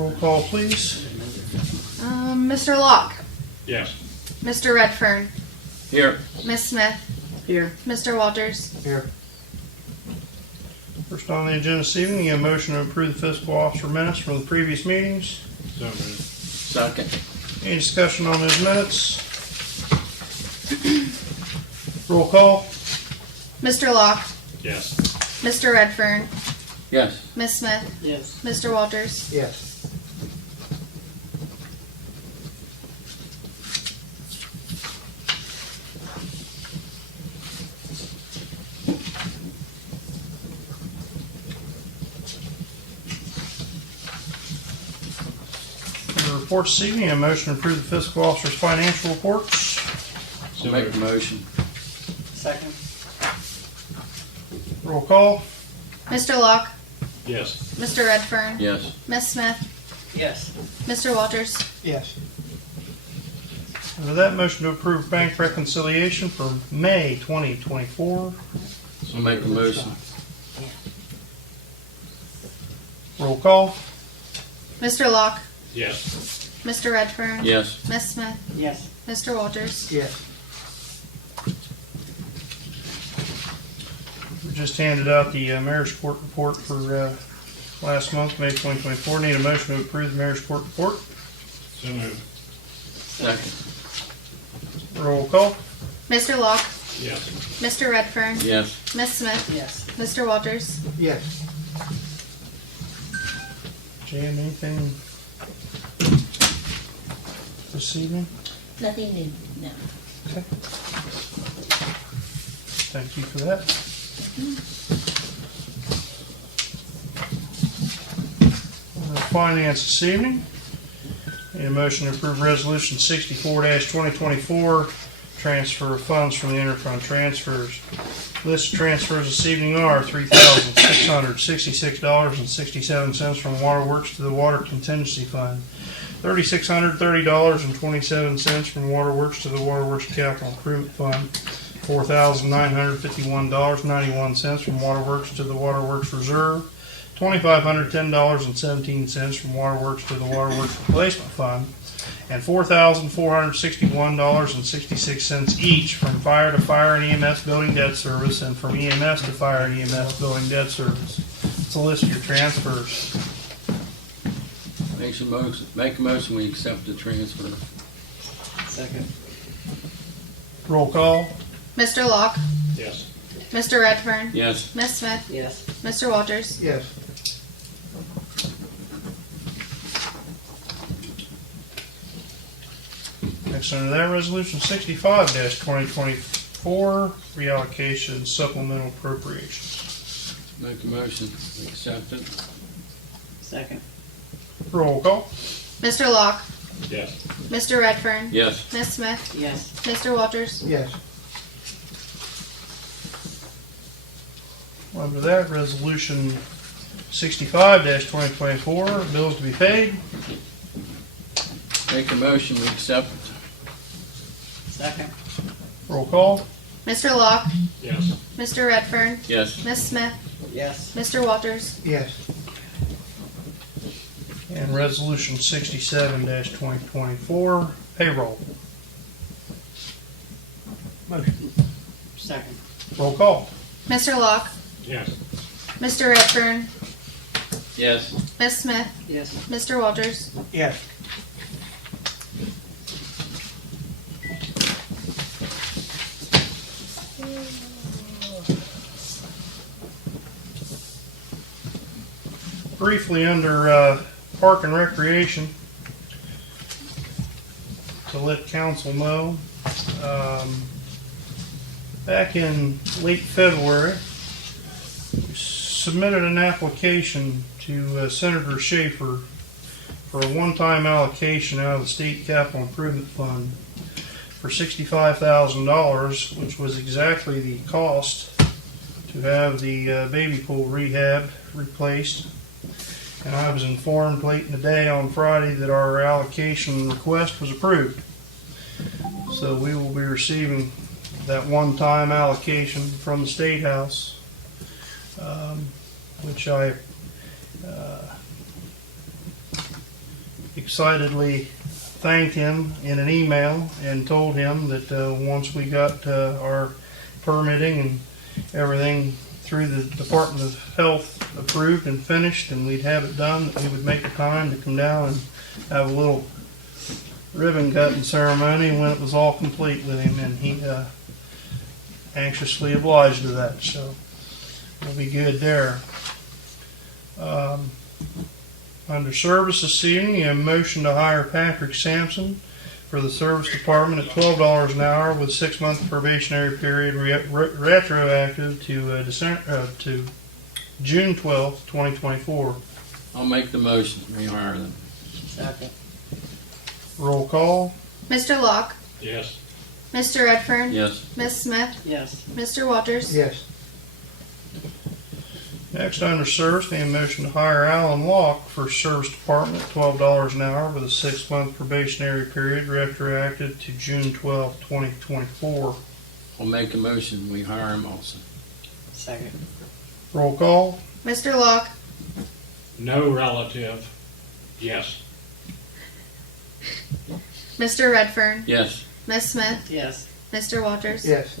Roll call, please. Mr. Locke. Yes. Mr. Redfern. Here. Ms. Smith. Here. Mr. Walters. Here. First on the agenda this evening, a motion to approve the fiscal officer minutes from the previous meetings. So moved. Second. Any discussion on those minutes? Roll call. Mr. Locke. Yes. Mr. Redfern. Yes. Ms. Smith. Yes. Mr. Walters. Yes. The reports this evening, a motion to approve the fiscal officer's financial reports. So Make a moved. motion. Second. Roll call. Mr. Locke. Yes. Mr. Redfern. Yes. Ms. Smith. Yes. Mr. Walters. Yes. And with that, motion to approve bank reconciliation for May 2024. So make a motion. Roll call. Mr. Locke. Yes. Mr. Redfern. Yes. Ms. Smith. Yes. Mr. Walters. Yes. We just handed out the mayor's court report for last month, May 2024. Need a motion to approve the mayor's court report. So moved. Second. Roll call. Mr. Locke. Yes. Mr. Redfern. Yes. Ms. Smith. Yes. Mr. Walters. Yes. Jan, anything this evening? Nothing new, no. Okay. Thank you for that. Finance this evening. Need a motion to approve resolution 64-2024, transfer of funds from the interfund transfers. List of transfers this evening are $3,666.67 from Waterworks to the Water Contingency Fund, $3,630.27 from Waterworks to the Waterworks Capital Improvement Fund, $4,951.91 from Waterworks to the Waterworks Reserve, $2,510.17 from Waterworks to the Waterworks Replacement Fund, and $4,461.66 each from Fire to Fire and EMS Building Debt Service and from EMS to Fire and EMS Building Debt Service. It's a list of your transfers. Make a motion we accept the transfer. Second. Roll call. Mr. Locke. Yes. Mr. Redfern. Yes. Ms. Smith. Yes. Mr. Walters. Yes. Next under that, resolution 65-2024, reallocation supplemental appropriations. Make a motion we accept it. Second. Roll call. Mr. Locke. Yes. Mr. Redfern. Yes. Ms. Smith. Yes. Mr. Walters. Yes. Under that, resolution 65-2024, bills to be paid. Make a motion we accept it. Second. Roll call. Mr. Locke. Yes. Mr. Redfern. Yes. Ms. Smith. Yes. Mr. Walters. Yes. And resolution 67-2024, payroll. Motion. Second. Roll call. Mr. Locke. Yes. Mr. Redfern. Yes. Ms. Smith. Yes. Mr. Walters. Yes. Briefly under Park and Recreation, to let council know, back in late February, we submitted an application to Senator Schaefer for a one-time allocation out of the State Capital Improvement Fund for $65,000, which was exactly the cost to have the baby pool rehab replaced. And I was informed late in the day on Friday that our allocation request was approved. So we will be receiving that one-time allocation from the State House, which I excitedly thanked him in an email and told him that once we got our permitting and everything through the Department of Health approved and finished and we'd have it done, that he would make the time to come down and have a little ribbon cutting ceremony when it was all complete with him, and he anxiously obliged to that, so we'll be good there. Under service this evening, a motion to hire Patrick Sampson for the service department at $12 an hour with 6-month probationary period retroactive to to June 12th, 2024. I'll make the motion, rehire them. Second. Roll call. Mr. Locke, Yes. Mr. Redfern, Yes. Ms. Smith, Yes. Mr. Walters, Yes. Next, under service, need a motion to hire Alan Locke for service department, $12 an hour with a 6-month probationary period retroactive to June 12th, 2024. I'll make a motion, we hire him also. Second. Roll call. Mr. Locke, No relative. Yes. Mr. Redfern, Yes. Ms. Smith, Yes. Mr. Walters. Yes.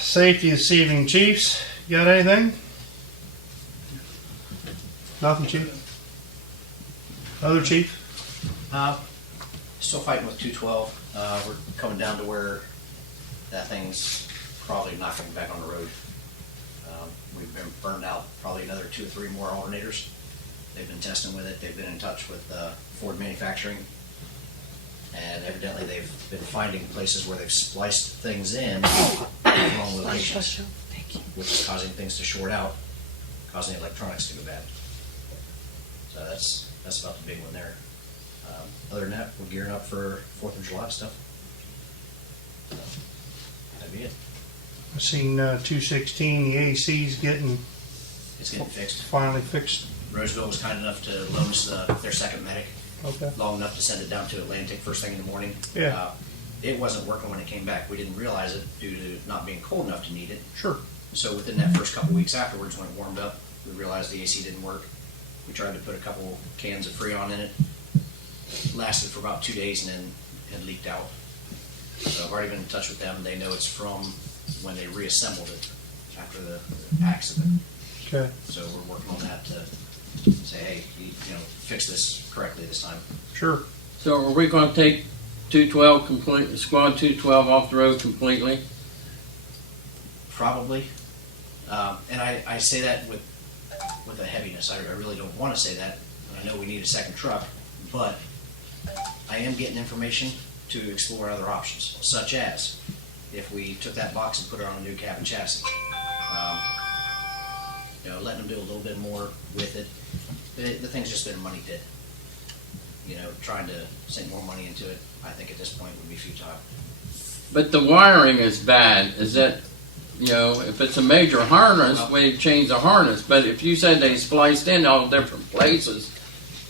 Safety this evening, chiefs. You got anything? Nothing, chief? Other chief? Still fighting with 212. We're coming down to where that thing's probably not coming back on the road. We've been burned out probably another 2 or 3 more alternators. They've been testing with it. They've been in touch with Ford Manufacturing. And evidently they've been finding places where they've spliced things in at wrong locations, which is causing things to short out, causing electronics to go bad. So that's about the big one there. Other than that, we're gearing up for 4th of July stuff. So, that'd be it. I've seen 216, the AC's getting It's getting fixed. finally fixed. Roseville was kind enough to loan us their second medic, Okay. long enough to send it down to Atlantic first thing in the morning. Yeah. It wasn't working when it came back. We didn't realize it due to not being cold enough to need it. Sure. So within that first couple weeks afterwards, when it warmed up, we realized the AC didn't work. We tried to put a couple cans of Freon in it. Lasted for about 2 days and then it leaked out. So I've already been in touch with them. They know it's from when they reassembled it after the accident. Okay. So we're working on that to say, hey, fix this correctly this time. Sure. So are we gonna take 212 complete, squad 212 off the road completely? Probably. And I say that with a heaviness. I really don't want to say that. I know we need a second truck, but I am getting information to explore other options, such as if we took that box and put it on a new cab and chassis. Letting them do a little bit more with it. The thing's just been a money pit. Trying to sink more money into it, I think at this point would be futile. But the wiring is bad. Is that, if it's a major harness, we change the harness. But if you said they spliced in all different places,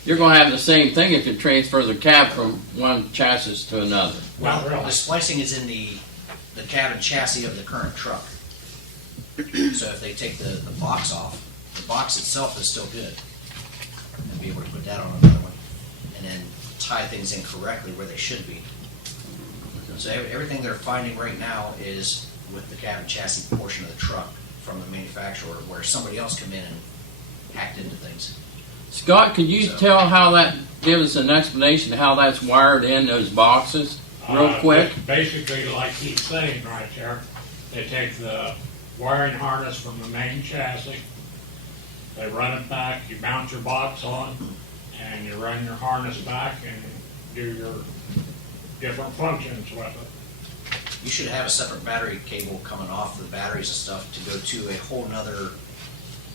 you're going to have the same thing if you transfer the cab from one chassis to another. Not really. The splicing is in the cab and chassis of the current truck. So if they take the box off, the box itself is still good. And be able to put that on another one. And then tie things in correctly where they should be. So everything they're finding right now is with the cab and chassis portion of the truck from the manufacturer, where somebody else come in and hacked into things. Scott, could you tell how that, give us an explanation of how that's wired in those boxes real quick? Basically, like he's saying right there, they take the wiring harness from the main chassis, they run it back, you mount your box on, and you run your harness back and do your different functions with it. You should have a separate battery cable coming off the batteries and stuff to go to a whole nother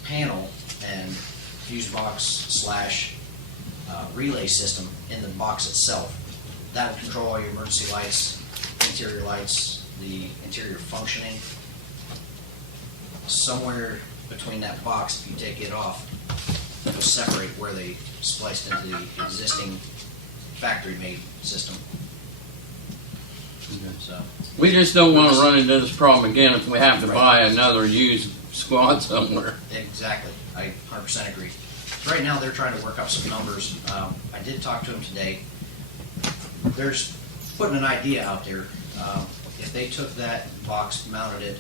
panel and fuse box / relay system in the box itself. That will control all your emergency lights, the interior functioning. Somewhere between that box, if you take it off, it'll separate where they spliced into the existing factory-made system. So We just don't want to run into this problem again if we have to buy another used squad somewhere. Exactly. I 100% agree. Right now, they're trying to work up some numbers. I did talk to them today. There's putting an idea out there. If they took that box, mounted it,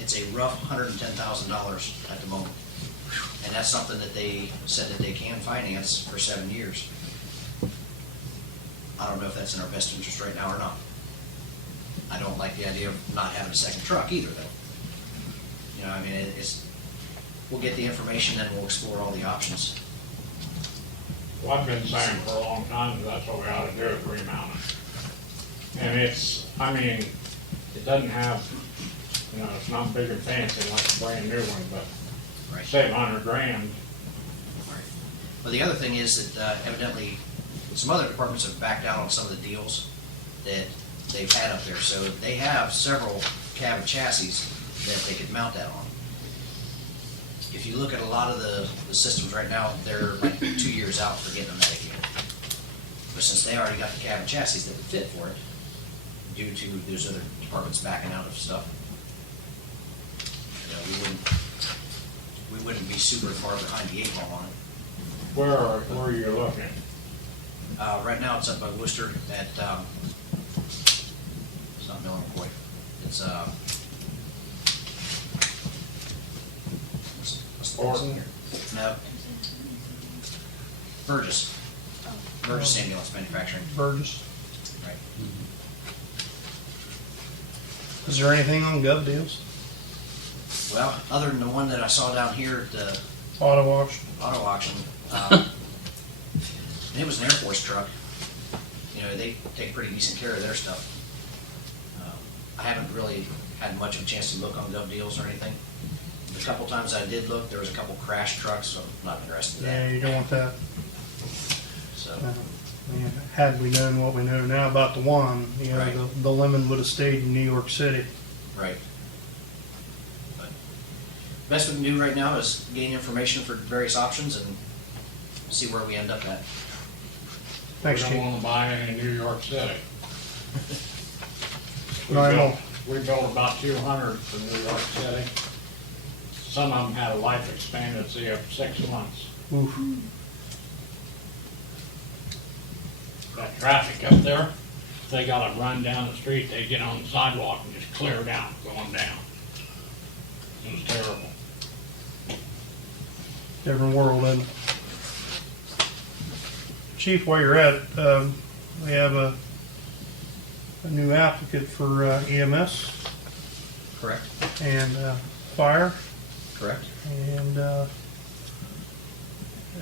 it's a rough $110,000 at the moment. And that's something that they said that they can finance for 7 years. I don't know if that's in our best interest right now or not. I don't like the idea of not having a second truck either, though. You know, I mean, we'll get the information and we'll explore all the options. Well, I've been saying for a long time that that's what we ought to do, is remount it. And I mean, it doesn't have, you know, it's not big and fancy like a brand new one, but Right. save $100,000. Right. Well, the other thing is that evidently some other departments have backed out on some of the deals that they've had up there. So they have several cab chassis that they could mount that on. If you look at a lot of the systems right now, they're like 2 years out for getting them that again. But since they already got the cab chassis that would fit for it, due to those other departments backing out of stuff, you know, we wouldn't be super far behind the 8 ball on it. Where are you looking? Right now, it's up by Worcester at, it's not Miller McCoy. It's, what's the place in here? No. Burgess. Burgess Ambulance Manufacturing. Burgess. Right. Is there anything on Gov Deals? Well, other than the one that I saw down here at the Auto auction? auto auction, and it was an Air Force truck. You know, they take pretty decent care of their stuff. I haven't really had much of a chance to look on Gov Deals or anything. The couple times I did look, there was a couple crash trucks, so I'm not interested in Yeah, that. you don't want that. So, Yeah, had we known what we know now about the one, you know, Right. the lemon would have stayed in New York City. right. But best we can do right now is gain information for various options and see where we end up at. Thanks, We Chief. don't want to buy any in New York City. No, I know. We built about 200 for New York City. Some of them had a life expectancy of 6 months. Oof. That traffic up there, if they got to run down the street, they get on the sidewalk and just clear it out going down. It was terrible. Different world, isn't it? Chief, while you're at it, we have a new applicant for EMS Correct? and fire, Correct. and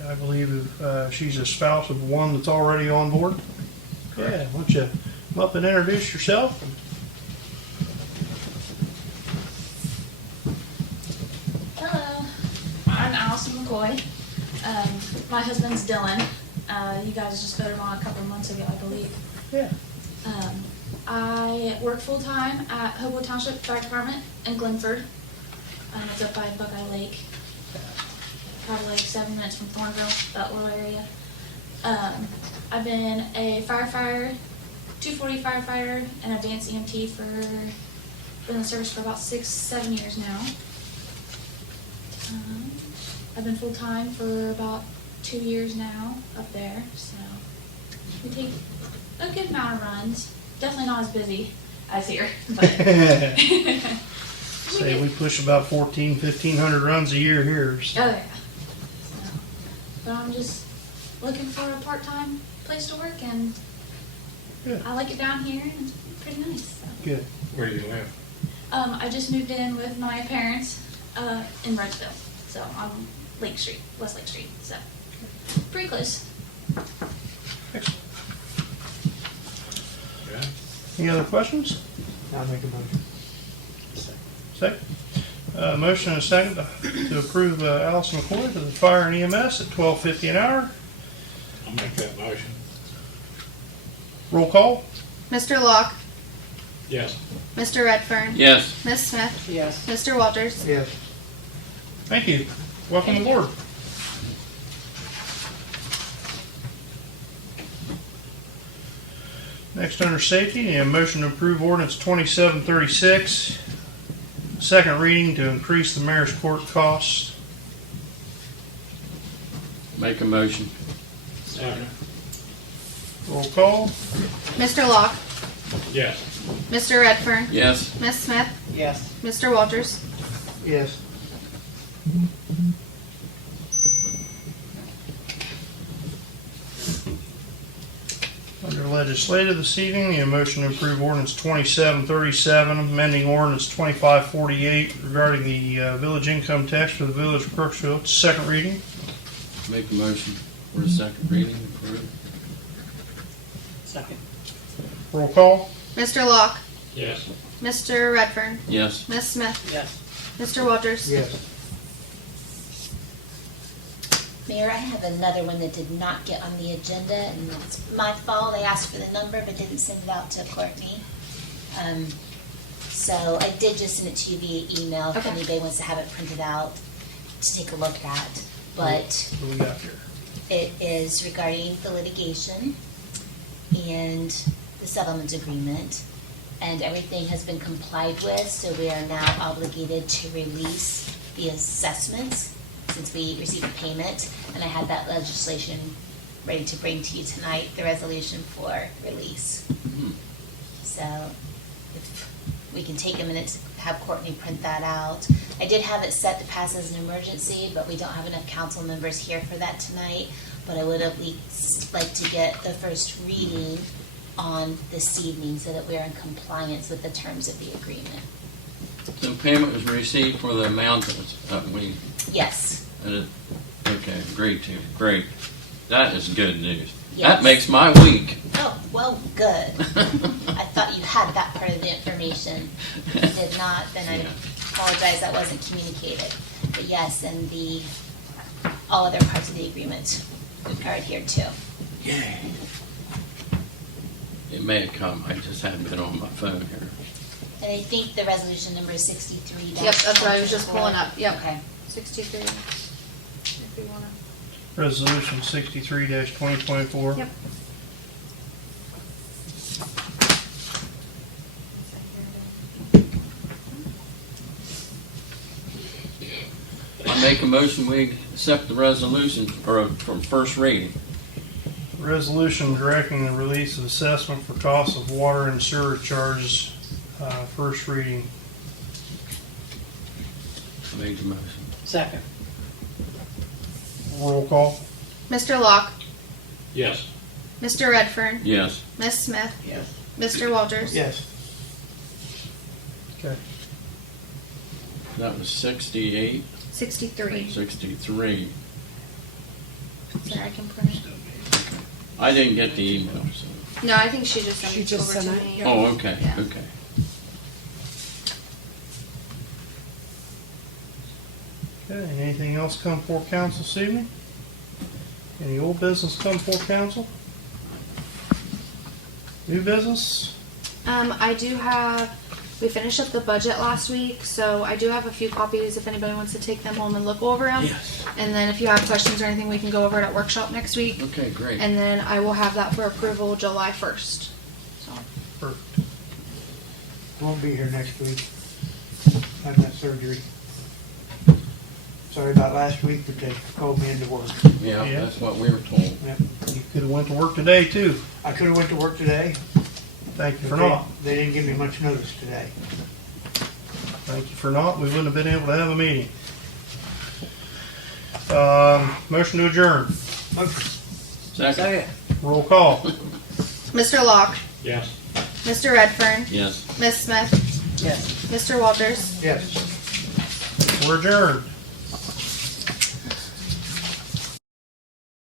I believe she's a spouse of one that's already on board. Correct. Yeah, why don't you come up and introduce yourself? Hello, I'm Allison McCoy. My husband's Dylan. You guys just voted on a couple of months ago, I believe. Yeah. I work full-time at Hobo Township Fire Department in Glenford. It's up by Buckeye Lake. Probably like 7 minutes from Thornville, that little area. I've been a firefighter, 240 firefighter, and advanced EMT for, been in the service for about 6-7 years now. I've been full-time for about 2 years now up there, so we take a good amount of runs. Definitely not as busy as here, but Say we push about 1,500 runs a year here. So. Oh yeah. So, but I'm just looking for a part-time place to work, and Good. I like it down here, and it's pretty nice. So. Good. Where do you live? I just moved in with my parents in Roseville, so on Lake Street, West Lake Street. So pretty close. Excellent. Yeah. Any other questions? I'll make a motion. Second. Motion and a second to approve Allison McCoy to the fire and EMS at $12.50 an hour. I'll make that motion. Roll call. Mr. Locke, Yes. Mr. Redfern, Yes. Miss Smith, Yes. Mr. Walters. Yes. Thank you. Welcome aboard. Next, under safety, a motion to approve ordinance 2736, second reading to increase the mayor's court costs. Make a motion. Second. Roll call. Mr. Locke, Yes. Mr. Redfern, Yes. Ms. Smith, Yes. Mr. Walters. Yes. Under legislative this evening, the motion to approve ordinance 2737, amending ordinance 2548 regarding the village income tax for the village of Crooksville. It's second reading. Make a motion for a second reading. Approve. Second. Roll call. Mr. Locke, Yes. Mr. Redfern, Yes. Ms. Smith, Yes. Mr. Walters. Yes. Mayor, I have another one that did not get on the agenda, and it's my fault. I asked for the number, but didn't send it out to Courtney. So I did just send it to you via email if Okay. anybody wants to have it printed out to take a look at. But What do we got here? it is regarding the litigation and the settlement agreement, and everything has been complied with, so we are now obligated to release the assessments since we received a payment, and I had that legislation ready to bring to you tonight, the resolution for release. So if we can take a minute to have Courtney print that out. I did have it set to pass as an emergency, but we don't have enough council members here for that tonight. But I would at least like to get the first reading on this evening so that we are in compliance with the terms of the agreement. So payment was received for the amount that we, Yes, okay, agreed to. Great. That is good news. Yes. That makes my week. oh, well, good. I thought you had that part of the information. If you did not, then I Yeah. apologize, that wasn't communicated. But yes, and all other parts of the agreement are adhered to. It may have come, I just haven't been on my phone here. And I think the resolution number is 63. Yep, that's what I was just pulling up. Yep. Okay. 63. If you wanna. Resolution 63-2024. Yep. I make a motion, we accept the resolution from first reading. Resolution directing the release of assessment for costs of water and sewer charges, first reading. Made the motion. Second. Roll call. Mr. Locke, Yes. Mr. Redfern, Yes. Ms. Smith, Yes. Mr. Walters. Yes. Okay. That was 68, 63. 63. Sorry, I can print it. I didn't get the email, so. No, I think she just sent She it just over sent to it? me. Oh, okay, Yeah. okay. Okay, anything else come before council this evening? Any old business come before council? New business? I do have, we finished up the budget last week, so I do have a few copies if anybody wants to take them home and look over them. Yes. And then if you have questions or anything, we can go over it at workshop next week. Okay, great. And then I will have that for approval July 1st. So, Perfect. Won't be here next week. Had that surgery. Sorry about last week, but they called me into work. Yeah, Yeah. that's what we were told. Yep. You could have went to work today too. I could have went to work today, Thank you but for not. they didn't give me much notice today. Thank you for not. We wouldn't have been able to have a meeting. Motion to adjourn. Motion. Second? Second. Roll call. Mr. Locke, Yes. Mr. Redfern, Yes. Ms. Smith, Yes. Mr. Walters. Yes. We're adjourned.